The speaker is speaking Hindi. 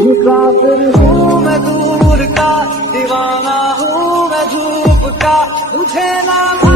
मुसाफिर हूँ मैं दूर का, दीवाना हूँ मैं धूप का, तुझे ना